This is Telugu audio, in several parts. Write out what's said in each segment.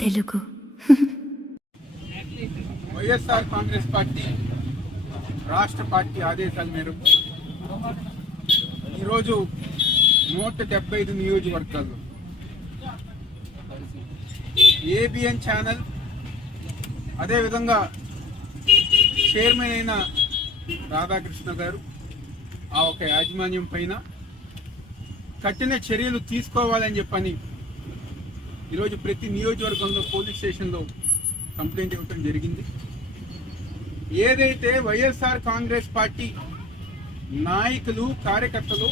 తెలుగు వైఎస్ఆర్ కాంగ్రెస్ పార్టీ రాష్ట్ర పార్టీ ఆదేశాల మేరకు ఈరోజు 175 నియోజకవర్గాల్లో ఏబిఎన్ ఛానల్ అదేవిధంగా చైర్మన్ అయిన రాధాకృష్ణ గారు ఆ ఒక యాజమాన్యం పైన కఠిన చర్యలు తీసుకోవాలని చెప్పని ఈరోజు ప్రతి నియోజకవర్గంలో పోలీస్ స్టేషన్లో కంప్లైంట్ ఇవ్వడం జరిగింది. ఏదైతే వైఎస్ఆర్ కాంగ్రెస్ పార్టీ నాయకులు కార్యకర్తలు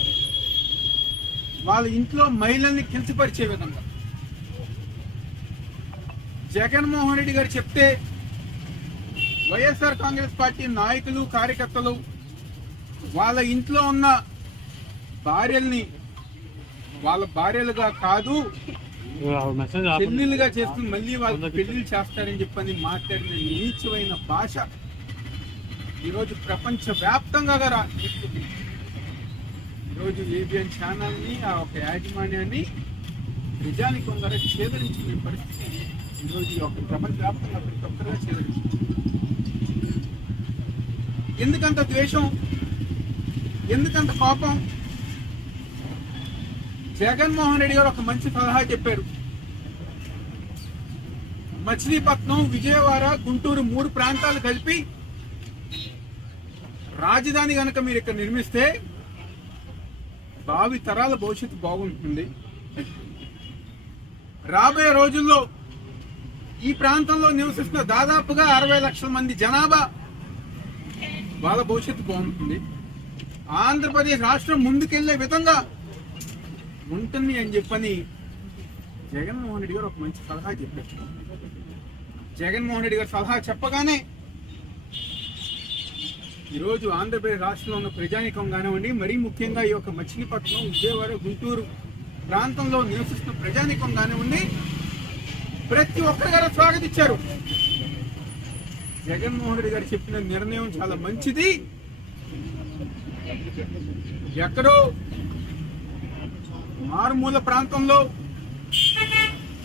వాళ్ళ ఇంట్లో మహిళల్ని కించపరిచే విధంగా జగన్మోహన్ రెడ్డి గారు చెప్తే వైఎస్ఆర్ కాంగ్రెస్ పార్టీ నాయకులు కార్యకర్తలు వాళ్ళ ఇంట్లో ఉన్న భార్యల్ని వాళ్ళ భార్యలుగా కాదు పెళ్లిళ్ళుగా చేసుకుని మళ్ళీ వాళ్ళు పెళ్లిళ్ళు చేస్తారని చెప్పని మాట్లాడిన నీచమైన భాష ఈరోజు ప్రపంచ వ్యాప్తంగా ఈరోజు ఏబిఎన్ ఛానల్ని ఆ ఒక యాజమాన్యాన్ని నిజానికి కొందరు ఛేదరించుకునే పరిస్థితి ఈరోజు ఈ ఒక ప్రపంచ వ్యాప్తంగా ప్రతి ఒక్కరుగా ఛేదరించింది. ఎందుకంత ద్వేషం, ఎందుకంత కోపం? జగన్మోహన్ రెడ్డి గారు ఒక మంచి సలహా చెప్పారు. మచిలీపట్నం, విజయవాడ, గుంటూరు 3 ప్రాంతాలు కలిపి రాజధాని కనుక మీరు ఇక్కడ నిర్మిస్తే భావి తరాల భవిష్యత్తు బాగుంటుంది. రాబోయే రోజుల్లో ఈ ప్రాంతంలో నివసిస్తున్న దాదాపుగా 60 లక్షల మంది జనాభా వాళ్ళ భవిష్యత్తు బాగుంటుంది. ఆంధ్రప్రదేశ్ రాష్ట్రం ముందుకెళ్లే విధంగా ఉంటుంది అని చెప్పని జగన్మోహన్ రెడ్డి గారు ఒక మంచి సలహా చెప్పారు. జగన్మోహన్ రెడ్డి గారు సలహా చెప్పగానే ఈరోజు ఆంధ్రప్రదేశ్ రాష్ట్రంలో ఉన్న ప్రజానీకం కానివ్వండి, మరీ ముఖ్యంగా ఈ యొక్క మచిలీపట్నం, విజయవాడ, గుంటూరు ప్రాంతంలో నివసిస్తున్న ప్రజానీకం కానివ్వండి, ప్రతి ఒక్కరు గారు స్వాగతించారు. జగన్మోహన్ రెడ్డి గారు చెప్పిన నిర్ణయం చాలా మంచిది. ఎక్కడో మారుమూల ప్రాంతంలో,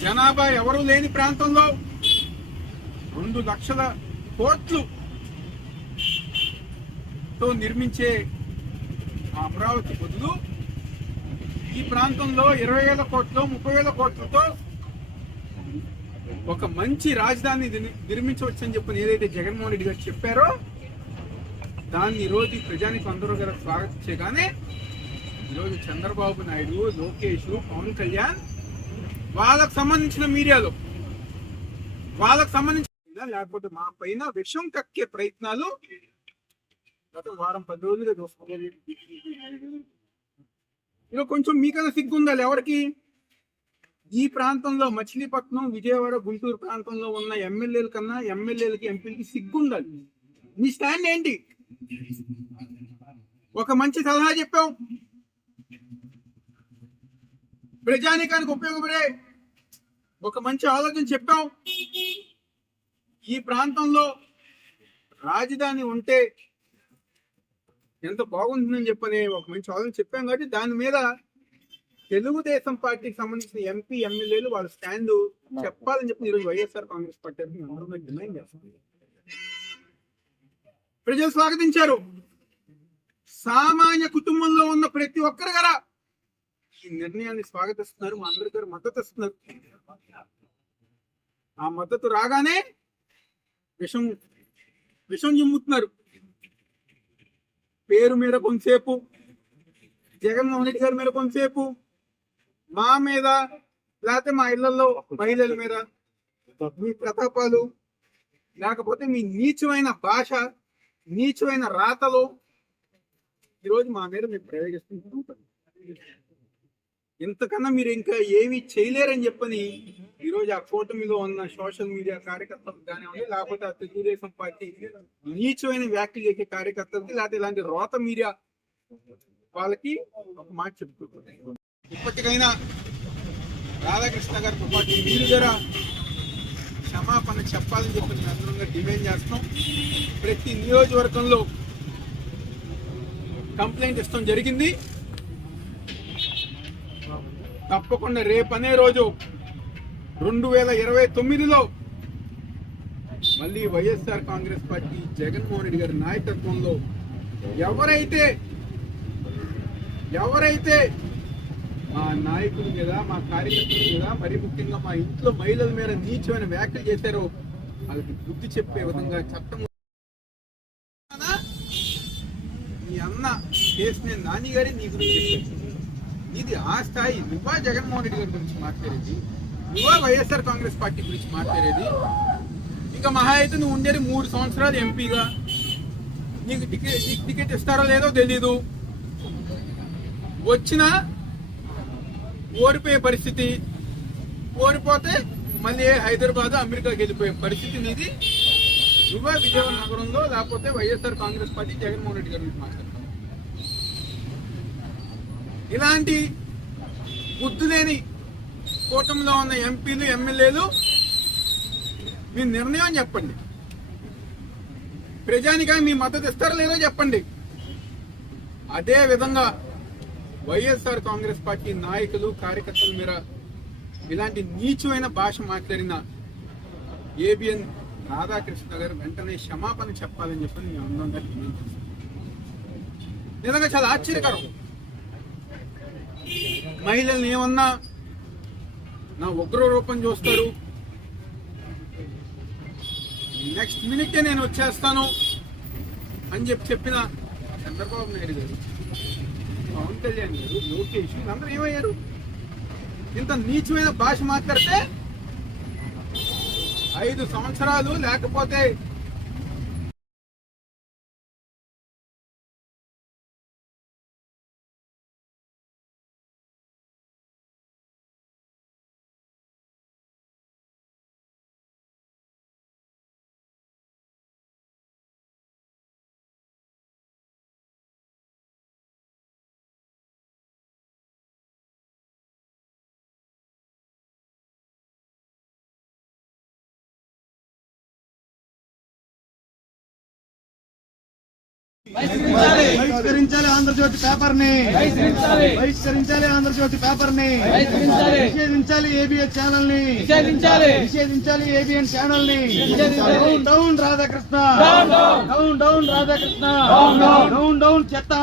జనాభా ఎవరూ లేని ప్రాంతంలో 2 లక్షల కోట్లుతో నిర్మించే అమరావతి బదులు ఈ ప్రాంతంలో 20,000 కోట్లు, 30,000 కోట్లతో ఒక మంచి రాజధాని నిర్మించవచ్చు అని చెప్పి ఏదైతే జగన్మోహన్ రెడ్డి గారు చెప్పారో దాన్ని ఈరోజు ప్రజానికి అందరూ గారు స్వాగతించగానే ఈరోజు చంద్రబాబు నాయుడు, లోకేష్, పవన్ కళ్యాణ్ వాళ్ళకు సంబంధించిన మీడియాలో వాళ్ళకు సంబంధించిన లేకపోతే మా పైన విషం కక్కే ప్రయత్నాలు గత వారం 10 రోజులుగా చూస్తున్నారు. ఇలా కొంచెం మీకన్నా సిగ్గుండాలి ఎవరికి? ఈ ప్రాంతంలో మచిలీపట్నం, విజయవాడ, గుంటూరు ప్రాంతంలో ఉన్న ఎమ్మెల్యేల కన్నా ఎమ్మెల్యేలకి, ఎంపీలకి సిగ్గుండాలి. మీ స్టాండ్ ఏంటి? ఒక మంచి సలహా చెప్పావు, ప్రజానీకానికి ఉపయోగపడే ఒక మంచి ఆలోచన చెప్పాం. ఈ ప్రాంతంలో రాజధాని ఉంటే ఎంత బాగుంటుందని చెప్పని ఒక మంచి ఆలోచన చెప్పాం. కాబట్టి దాని మీద తెలుగుదేశం పార్టీకి సంబంధించిన ఎంపీ, ఎమ్మెల్యేలు వాళ్ళ స్టాండ్ చెప్పాలని చెప్పి ఈరోజు వైఎస్ఆర్ కాంగ్రెస్ పార్టీ డిమాండ్ చేస్తుంది. ప్రజలు స్వాగతించారు. సామాన్య కుటుంబంలో ఉన్న ప్రతి ఒక్కరు గారా ఈ నిర్ణయాన్ని స్వాగతిస్తున్నారు. మా అందరి గారు మద్దతు ఇస్తున్నారు. ఆ మద్దతు రాగానే విషం జిమ్ముతున్నారు. పేరు మీద కొంతసేపు, జగన్మోహన్ రెడ్డి గారి మీద కొంతసేపు, మా మీద లేకపోతే మా ఇళ్లలో మహిళల మీద మీ ప్రతాపాలు, లేకపోతే మీ నీచమైన భాష, నీచమైన రాతలు ఈరోజు మా మీద మీరు ప్రయోగిస్తుంటారు. ఇంతకన్నా మీరు ఇంకా ఏమీ చేయలేరని చెప్పని ఈరోజు ఆ కూటమిలో ఉన్న సోషల్ మీడియా కార్యకర్తలకు కానివ్వండి, లేకపోతే ఆ తెలుగుదేశం పార్టీ నీచమైన వ్యాఖ్యలు చేసే కార్యకర్తలకి, లేకపోతే ఇలాంటి రోత మీడియా వాళ్ళకి ఒక మాట చెప్పుకుంటున్నాను. ఇప్పటికైనా రాధాకృష్ణ గారితో పాటు మీరు కూడా క్షమాపణ చెప్పాలని చెప్పి అందరంగా డిమాండ్ చేస్తున్నాం. ప్రతి నియోజకవర్గంలో కంప్లైంట్ ఇష్టం జరిగింది. తప్పకుండా రేపనే రోజు 2029లో మళ్ళీ వైఎస్ఆర్ కాంగ్రెస్ పార్టీ జగన్మోహన్ రెడ్డి గారి నాయకత్వంలో ఎవరైతే మా నాయకుల మీద, మా కార్యకర్తల మీద, మరి ముఖ్యంగా మా ఇంట్లో మహిళల మీద నీచమైన వ్యాఖ్యలు చేశారో వాళ్ళకి బుద్ధి చెప్పే విధంగా చట్టం. నీ అన్న చేసిన నాని గారి నీ గురించి చెప్పారు. ఇది ఆ స్థాయి. నువ్వా జగన్మోహన్ రెడ్డి గారి గురించి మాట్లాడేది, నువ్వా వైఎస్ఆర్ కాంగ్రెస్ పార్టీ గురించి మాట్లాడేది. ఇంకా మహా అయితే నువ్వు ఉండేది 3 సంవత్సరాలు ఎంపీగా. నీకు టికెట్ ఇస్తారో లేదో తెలీదు. వచ్చినా ఓడిపోయే పరిస్థితి, ఓడిపోతే మళ్ళీ హైదరాబాద్, అమెరికాకి వెళ్ళిపోయే పరిస్థితి నీది. నువ్వే విజయవాడ నగరంలో, లేకపోతే వైఎస్ఆర్ కాంగ్రెస్ పార్టీ జగన్మోహన్ రెడ్డి గారి గురించి మాట్లాడతావు. ఇలాంటి బుద్ధి లేని కూటమిలో ఉన్న ఎంపీలు, ఎమ్మెల్యేలు మీ నిర్ణయం చెప్పండి. ప్రజానికా మీ మద్దతు ఇస్తారో లేదో చెప్పండి. అదే విధంగా వైఎస్ఆర్ కాంగ్రెస్ పార్టీ నాయకులు, కార్యకర్తల మీద ఇలాంటి నీచమైన భాష మాట్లాడిన ఏబిఎన్ రాధాకృష్ణ గారు వెంటనే క్షమాపణ చెప్పాలని చెప్పి మేము అందంగా డిమాండ్ చేస్తాం. నిజంగా చాలా ఆశ్చర్యకరం. మహిళల్ని ఏమన్నా నా ఉగ్ర రూపం చూస్తారు, నెక్స్ట్ మినిటే నేను వచ్చేస్తాను అని చెప్పిన చంద్రబాబు నాయుడు గారు, పవన్ కళ్యాణ్ గారు, లోకేష్ అందరూ ఏమయ్యారు? ఇంత నీచమైన భాష మాట్లాడితే 5 సంవత్సరాలు లేకపోతే బహిష్కరించాలి ఆంధ్రజ్యోతి పేపర్ ని, బహిష్కరించాలి ఆంధ్రజ్యోతి పేపర్ ని, నిషేధించాలి ఏబిఎన్ ఛానల్ ని, నిషేధించాలి ఏబిఎన్ ఛానల్ ని. Down down Radhakrishna, down down Radhakrishna, down down చెత్త.